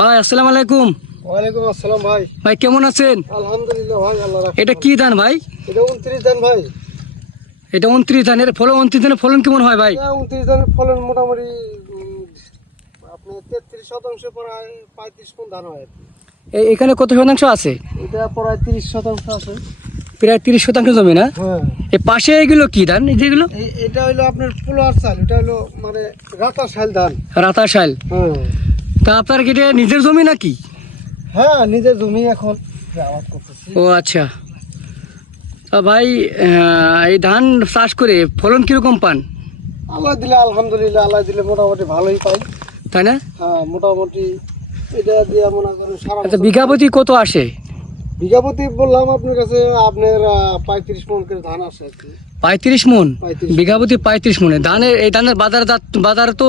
ভাই আসসালামু আলাইকুম। ওয়ালাইকুম আসসালাম ভাই। ভাই কেমন আছেন? আলহামদুলিল্লাহ ভাই, আল্লাহ রাখে। এটা কি ধান ভাই? এটা 29 ধান ভাই। এটা 29 ধানের ফলন, 29 ধানের ফলন কেমন হয় ভাই? 29 ধানের ফলন মোটামুটি আপনি 33% প্রায় 35 মণ ধান হয় আর কি। এখানে কত শতাংশ আছে? এটা প্রায় 30% আছে। প্রায় 30% জমি না? হ্যাঁ। এই পাশে এগুলো কি ধান যেগুলো? এটা হলো আপনার পোলার চাল, এটা হলো মানে রাতা শাল ধান। রাতাশাল। হ্যাঁ তা আপনার কি এটা নিজের জমি নাকি? হ্যাঁ, নিজের জমি এখন আবাদ করতেছি। ও আচ্ছা। তা ভাই এই ধান চাষ করে ফলন কিরকম পান? আল্লাহ দিলে আলহামদুলিল্লাহ, আল্লাহ দিলে মোটামুটি ভালোই পাই। তাই না? হ্যাঁ মোটামুটি এটা দিয়ে মনে করেন সারা আচ্ছা, বছর। বিঘা প্রতি কত আসে? বিঘা প্রতি বললাম আপনার কাছে, আপনার 35 মণ করে ধান আসে আর কি। 35 মণ? 35 বিঘা প্রতি 35 মণে ধানের, এই ধানের বাজারে তো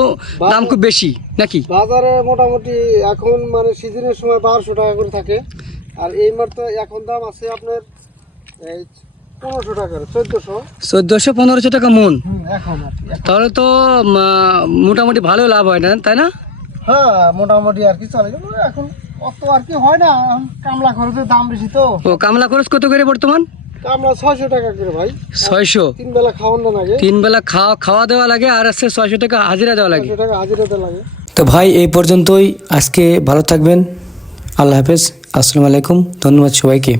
দাম খুব বেশি নাকি? বাজারে মোটামুটি এখন মানে সিজনের সময় 1200 টাকা করে থাকে। আর এই মাত্র এখন দাম আছে আপনার এই 1500 টাকা করে, 1400-1500 টাকা মণ। এখন আর কি। তাহলে তো মোটামুটি ভালো লাভ হয় না, তাই না? হ্যাঁ মোটামুটি আর কি চলে যাবে এখন। অত আর কি হয় না, এখন কামলা খরচের দাম বেশি তো। ও কামলা খরচ কত করে বর্তমান? কামলা 600 টাকা করে ভাই। 600? 3 বেলা খাওয়ানো লাগে। 3 বেলা খাওয়া দেওয়া লাগে, আর আছে 600 টাকা হাজিরা দেওয়া লাগে। 600 টাকা হাজিরাতে লাগে। তো ভাই এই পর্যন্তই আজকে, ভালো থাকবেন, আল্লাহ হাফেজ, আসসালামু আলাইকুম, ধন্যবাদ সবাইকে।